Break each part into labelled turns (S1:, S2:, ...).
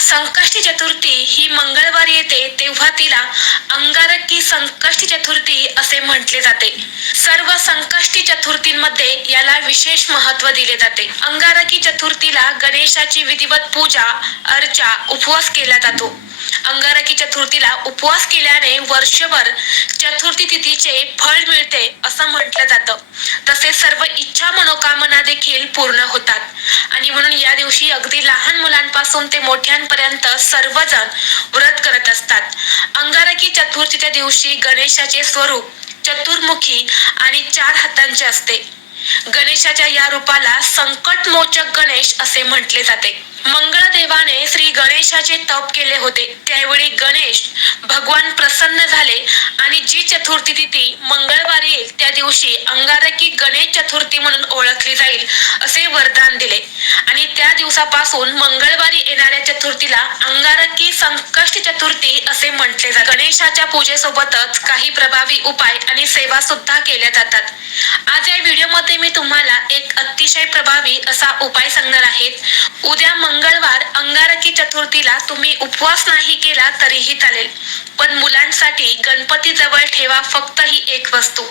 S1: संकष्टी चतुर्थी ही मंगळवारी येते तेव्हा तिला अंगारकी संकष्टी चतुर्थी असे म्हटले जाते. सर्व संकष्टी चतुर्थींमध्ये याला विशेष महत्त्व दिले जाते. अंगारकी चतुर्थीला गणेशाची विधिवत पूजा अर्चा उपवास केला जातो. अंगारकी चतुर्थीला उपवास केल्याने वर्षभर चतुर्थी तिथीचे फळ मिळते असं म्हटलं जातं. तसेच सर्व इच्छा मनोकामना देखील पूर्ण होतात. आणि म्हणून या दिवशी अगदी लहान मुलांपासून ते मोठ्यांपर्यंत सर्वजण व्रत करत असतात. अंगारकी चतुर्थीच्या दिवशी गणेशाचे स्वरूप चतुर्मुखी आणि चार हातांचे असते. गणेशाच्या या रूपाला संकटमोचक गणेश असे म्हटले जाते. मंगळदेवाने श्री गणेशाचे तप केले होते. त्यावेळी गणेश भगवान प्रसन्न झाले आणि जी चतुर्थी तिथी मंगळवारी येईल त्या दिवशी अंगारकी गणेश चतुर्थी म्हणून ओळखली जाईल असे वरदान दिले. आणि त्या दिवसापासून मंगळवारी येणाऱ्या चतुर्थीला अंगारकी संकष्ट चतुर्थी असे म्हटले जाते. गणेशाच्या पूजेसोबतच काही प्रभावी उपाय आणि सेवा सुद्धा केल्या जातात. आज या व्हिडिओमध्ये मी तुम्हाला एक अतिशय प्रभावी असा उपाय सांगणार आहे. उद्या मंगळवार अंगार चतुर्थीला तुम्ही उपवास नाही केला तरीही चालेल. पण मुलांसाठी गणपती जवळ ठेवा फक्त ही एक वस्तू.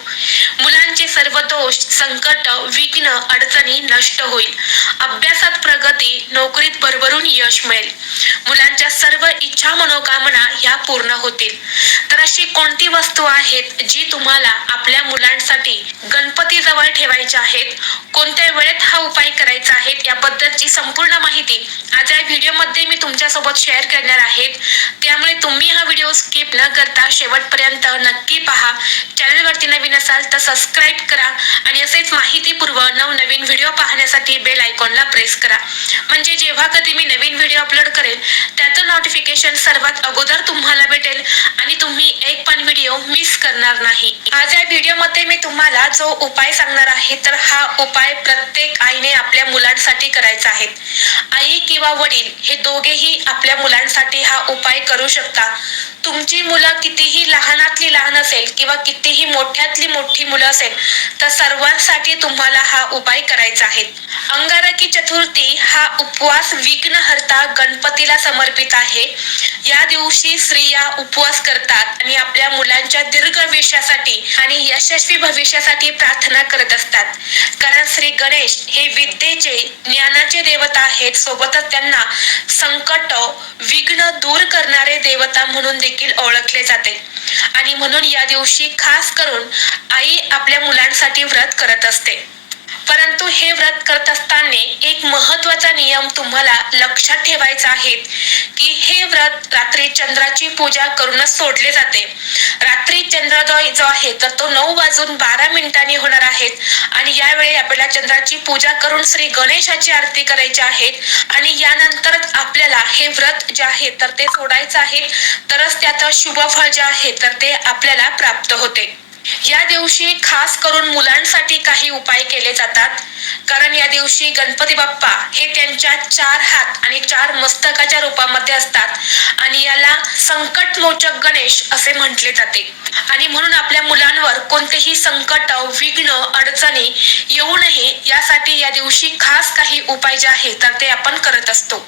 S1: मुलांचे सर्व दोष संकट विघ्न अडचणी नष्ट होईल. अभ्यासात प्रगती नोकरीत भरभरून यश मिळेल. मुलांच्या सर्व इच्छा मनोकामना ह्या पूर्ण होतील. तर अशी कोणती वस्तू आहेत जी तुम्हाला आपल्या मुलांसाठी गणपती जवळ ठेवायच्या आहेत? कोणत्या वेळेत हा उपाय करायचा आहे? याबद्दलची संपूर्ण माहिती आज या व्हिडिओमध्ये मी तुमच्यासोबत शेअर करणार आहे त्यामुळे तुम्ही हा व्हिडिओ स्किप न करता शेवटपर्यंत नक्की पहा. चॅनलवरती नवीन असाल तर सबस्क्राईब करा आणि असेच माहितीपूर्व नवनवीन व्हिडिओ पाहण्यासाठी बेल आयकॉनला प्रेस करा. म्हणजे जेव्हा कधी मी नवीन व्हिडिओ अपलोड करेल त्याचं नोटिफिकेशन सर्वात अगोदर तुम्हाला भेटेल आणि तुम्ही एक पण व्हिडिओ मिस करणार नाही. आज या व्हिडिओमध्ये मी तुम्हाला जो उपाय सांगणार आहे तर हा उपाय प्रत्येक आईने आपल्या मुलांसाठी करायचा आहे. आई किंवा वडील हे दोघेही आपल्या मुलांसाठी हा उपाय करू शकता. तुमची मुलं कितीही लहानातली लहान असेल किंवा कितीही मोठ्यातली मोठी मुलं असेल तर सर्वांसाठी तुम्हाला हा उपाय करायचा आहे. अंगारकी चतुर्थी हा उपवास विघ्नहर्ता गणपतीला समर्पित आहे. या दिवशी स्त्रिया उपवास करतात आणि आपल्या मुलांच्या दीर्घ आयुष्यासाठी आणि यशस्वी भविष्यासाठी प्रार्थना करत असतात. कारण श्री गणेश हे विद्येचे ज्ञानाचे देवता आहेत. सोबतच त्यांना संकट विघ्न दूर करणारे देवता म्हणून देखील ओळखले जाते. आणि म्हणून या दिवशी खास करून आई आपल्या मुलांसाठी व्रत करत असते. परंतु हे व्रत करत असताना एक महत्त्वाचा नियम तुम्हाला लक्षात ठेवायचा आहे की हे व्रत रात्री चंद्राची पूजा करूनच सोडले जाते. रात्री चंद्रोदय जो आहे तर तो नऊ वाजून बारा मिनिटांनी होणार आहे आणि यावेळी आपल्याला चंद्राची पूजा करून श्री गणेशाची आरती करायची आहे आणि यानंतरच आपल्याला हे व्रत जे आहे तर ते सोडायचं आहे. तरच त्याचं शुभ फळ जे आहे तर ते आपल्याला प्राप्त होते. या दिवशी खास करून मुलांसाठी काही उपाय केले जातात. कारण या दिवशी गणपती बाप्पा हे त्यांच्या चार हात आणि चार मस्तकाच्या रूपामध्ये असतात आणि याला संकटमोचक गणेश असे म्हटले जाते. आणि म्हणून आपल्या मुलांवर कोणतेही संकट विघ्न अडचणी येऊ नये यासाठी या दिवशी खास काही उपाय जे आहे तर ते आपण करत असतो.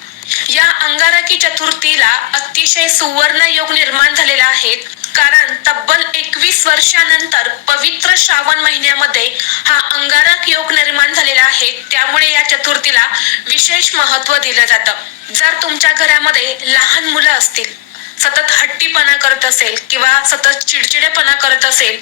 S1: या अंगारकी चतुर्थीला अतिशय सुवर्ण योग निर्माण झालेला आहे. कारण तब्बल एकवीस वर्षानंतर पवित्र श्रावण महिन्यामध्ये हा अंगारक योग निर्माण झालेला आहे. त्यामुळे या चतुर्थीला विशेष महत्त्व दिलं जातं. जर तुमच्या घरामध्ये लहान मुलं असतील सतत हट्टीपणा करत असेल किंवा सतत चिडचिडेपणा करत असेल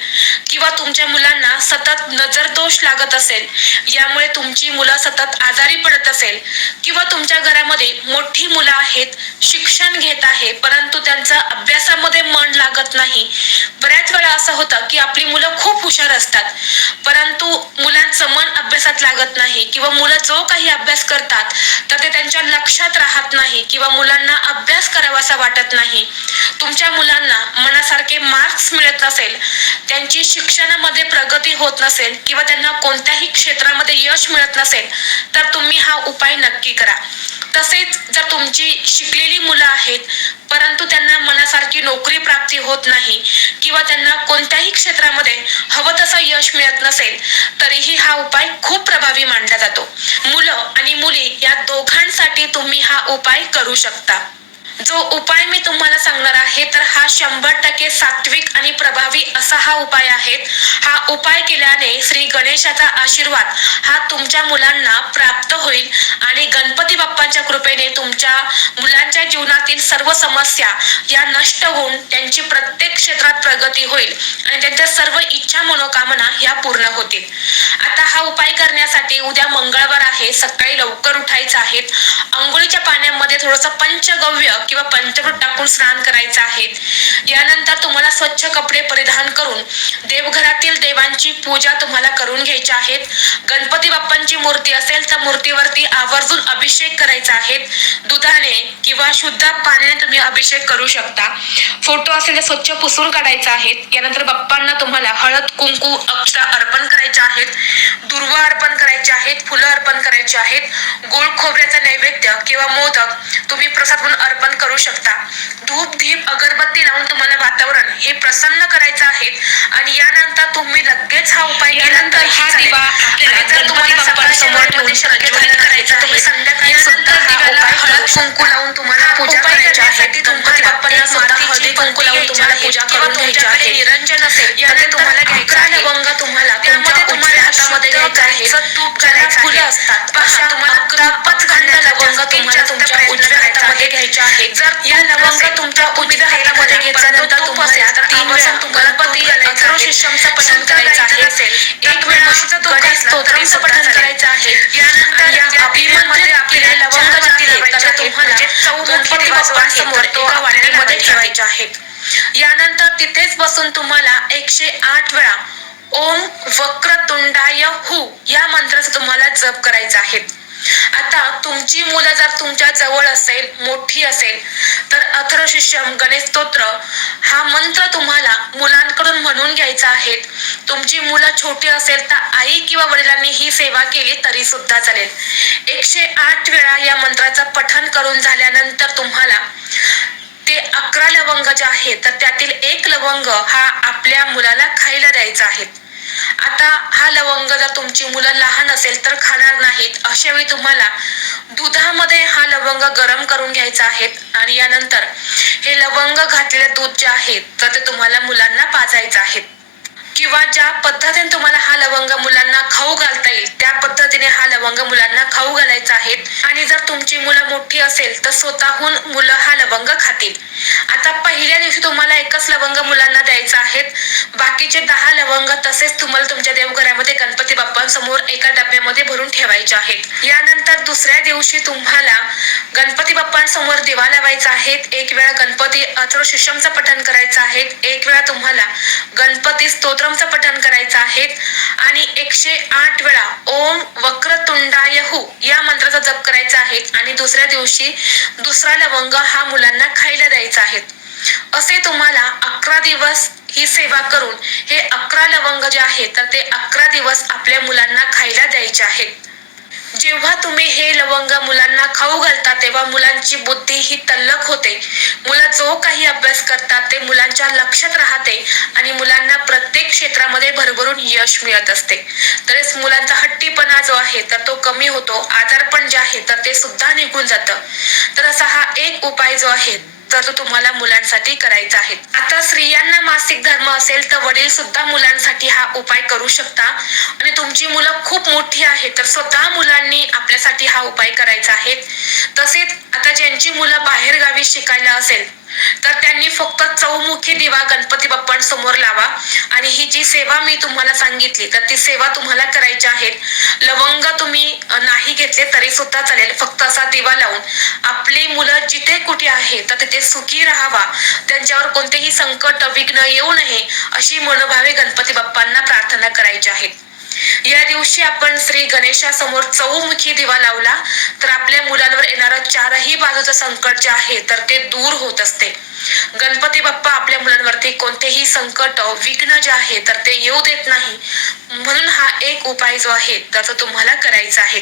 S1: किंवा तुमच्या मुलांना सतत नजर दोष लागत असेल यामुळे तुमची मुलं सतत आजारी पडत असेल किंवा तुमच्या घरामध्ये मोठी मुलं आहेत शिक्षण घेत आहे परंतु त्यांचं अभ्यासामध्ये मन लागत नाही. बऱ्याच वेळा असं होतं की आपली मुलं खूप हुशार असतात परंतु मुलांचं मन अभ्यासात लागत नाही किंवा मुलं जो काही अभ्यास करतात तर ते त्यांच्या लक्षात राहत नाही किंवा मुलांना अभ्यास करावासा वाटत नाही. तुमच्या मुलांना मनासारखे मार्क्स मिळत नसेल त्यांची शिक्षणामध्ये प्रगती होत नसेल किंवा त्यांना कोणत्याही क्षेत्रामध्ये यश मिळत नसेल तर तुम्ही हा उपाय नक्की करा. तसेच जर तुमची शिकलेली मुलं आहेत परंतु त्यांना मनासारखी नोकरी प्राप्ती होत नाही किंवा त्यांना कोणत्याही क्षेत्रामध्ये हवं तसं यश मिळत नसेल तरीही हा उपाय खूप प्रभावी मानला जातो. मुलं आणि मुली या दोघांसाठी तुम्ही हा उपाय करू शकता. जो उपाय मी तुम्हाला सांगणार आहे तर हा शंभर टक्के सात्विक आणि प्रभावी असा हा उपाय आहे. हा उपाय केल्याने श्री गणेशाचा आशीर्वाद हा तुमच्या मुलांना प्राप्त होईल आणि गणपती बाप्पांच्या कृपेने तुमच्या मुलांच्या जीवनातील सर्व समस्या या नष्ट होऊन त्यांची प्रत्येक क्षेत्रात प्रगती होईल आणि त्यांच्या सर्व इच्छा मनोकामना ह्या पूर्ण होतील. आता हा उपाय करण्यासाठी उद्या मंगळवार आहे सकाळी लवकर उठायचं आहे. आंघोळीच्या पाण्यामध्ये थोडंसं पंचगव्य किंवा पंचमृत टाकून स्नान करायचं आहे. यानंतर तुम्हाला स्वच्छ कपडे परिधान करून देवघरातील देवांची पूजा तुम्हाला करून घ्यायची आहे गणपती बाप्पांची मूर्ती असेल तर मूर्तीवरती आवर्जून अभिषेक करायचा आहे. दुधाने किंवा शुद्ध पाण्याने तुम्ही अभिषेक करू शकता. फोटो असेल तर स्वच्छ पुसून काढायचा आहे. यानंतर बाप्पांना तुम्हाला हळद कुंकू अक्षता अर्पण करायचे आहेत. दुर्वा अर्पण करायचे आहेत फुलं अर्पण करायची आहेत. गोड खोबऱ्याचा नैवेद्य किंवा मोदक तुम्ही प्रसाद म्हणून अर्पण करू शकता. धूप दीप अगरबत्ती लावून तुम्हाला वातावरण हे प्रसन्न करायचं आहे. आणि यानंतर तुम्ही लगेच हा उपाय केल्यानंतर हा दिवा आपल्याला गणपती बाप्पांसमोर ठेवून प्रज्वलित करायचा तुम्ही संध्याकाळी सुद्धा हा उपाय हळद कुंकू लावून तुम्हाला पूजा करायची आहे. गणपती बाप्पांना सुद्धा हळदी कुंकू लावून तुम्हाला पूजा करून घ्यायची आहे. निरंजन असेल याने तुम्हाला हातामध्ये घ्यायचं आहे. तूप करायचं फुलं असतात. अशा तुम्हाला पाच खंड लवंग तुम्हाला तुमच्या उजव्या हातामध्ये घ्यायचे आहे. जर या लवंग तुमच्या उजव्या हातामध्ये घेतल्यानंतर तुम्हाला तीन वेळा गणपती अथर्व शिष्यमचं पठण करायचं आहे एक वेळा गणेश स्तोत्रमचं पठण करायचं आहे. यानंतर या अभिमध्ये आपले लवंग जे आहेत त्याला तुम्हाला गणपती बाप्पांसमोर एका वाटणीमध्ये ठेवायचे. आहेत. यानंतर तिथेच बसून तुम्हाला एकशे आठ वेळा ओम वक्रतुंडाय हु या मंत्राचा तुम्हाला जप करायचा आहे. आता तुमची मुलं जर तुमच्या जवळ असेल मोठी असेल तर अथर शिष्यम गणेश स्तोत्र हा मंत्र तुम्हाला मुलांकडून म्हणून घ्यायचा आहे. तुमची मुलं छोटी असेल तर आई किंवा वडिलांनी ही सेवा केली तरी सुद्धा चालेल. एकशे आठ वेळा या मंत्राचं पठण करून झाल्यानंतर तुम्हाला ते अकरा लवंग जे आहेत तर त्यातील एक लवंग हा आपल्या मुलाला खायला द्यायचा आहे. आता हा लवंग जर तुमची मुलं लहान असेल तर खाणार नाहीत. अशा वेळी तुम्हाला दुधामध्ये हा लवंग गरम करून घ्यायचा आहे आणि यानंतर हे लवंग घातलेले दूध जे आहे तर ते तुम्हाला मुलांना पाजायचं आहे. किंवा ज्या पद्धतीने तुम्हाला हा लवंग मुलांना खाऊ घालता येईल त्या पद्धतीने हा लवंग मुलांना खाऊ घालायचा आहे. आणि जर तुमची मुलं मोठी असेल तर स्वतःहून मुलं हा लवंग खातील. आता पहिल्या दिवशी तुम्हाला एकच लवंग मुलांना द्यायचा आहे. बाकीचे दहा लवंग तसेच तुम्हाला तुमच्या देवघरामध्ये गणपती बाप्पांसमोर एका डब्यामध्ये भरून ठेवायचे आहेत. यानंतर दुसऱ्या दिवशी तुम्हाला गणपती बाप्पांसमोर दिवा लावायचा आहे. एक वेळा गणपती अथर्व शिष्यमचं पठण करायचं आहे. एक वेळा तुम्हाला गणपती स्तोत्र स्तोत्रमचं पठण करायचं आहे आणि एकशे आठ वेळा ओम वक्रतुंडाय हु या मंत्राचा जप करायचा आहे. आणि दुसऱ्या दिवशी दुसरा लवंग हा मुलांना खायला द्यायचा आहे. असे तुम्हाला अकरा दिवस ही सेवा करून हे अकरा लवंग जे आहेत तर ते अकरा दिवस आपल्या मुलांना खायला द्यायचे आहेत. जेव्हा तुम्ही हे लवंग मुलांना खाऊ घालता तेव्हा मुलांची बुद्धी ही तल्लख होते. मुलं जो काही अभ्यास करतात ते मुलांच्या लक्षात राहते आणि मुलांना प्रत्येक क्षेत्रामध्ये भरभरून यश मिळत असते. तरीच मुलांचा हट्टीपणा जो आहे तर तो कमी होतो आजारपण जे आहे तर ते सुद्धा निघून जातं. तर असा हा एक उपाय जो आहे जर तो तुम्हाला मुलांसाठी करायचा आहे. आता स्त्रियांना मासिक धर्म असेल तर वडील सुद्धा मुलांसाठी हा उपाय करू शकता. आणि तुमची मुलं खूप मोठी आहेत तर स्वतः मुलांनी आपल्यासाठी हा उपाय करायचा आहे. तसेच आता ज्यांची मुलं बाहेर गावी शिकायला असेल तर त्यांनी फक्त चौमुखी दिवा गणपती बाप्पांसमोर लावा. आणि ही जी सेवा मी तुम्हाला सांगितली तर ती सेवा तुम्हाला करायची आहे लवंग तुम्ही नाही घेतले तरी सुद्धा चालेल. फक्त असा दिवा लावून. आपली मुलं जिथे कुठे आहे तर तिथे सुखी राहावा. त्यांच्यावर कोणतेही संकट विघ्न येऊ नये अशी मनोभावे गणपती बाप्पांना प्रार्थना करायची आहे. या दिवशी आपण श्री गणेशासमोर चौमुखी दिवा लावला तर आपल्या मुलांवर येणारं चारही बाजूचं संकट जे आहे तर ते दूर होत असते. गणपती बाप्पा आपल्या मुलांवरती कोणतेही संकट विघ्न जे आहे तर ते येऊ देत नाही. म्हणून हा एक उपाय जो आहे तर तो तुम्हाला करायचा आहे.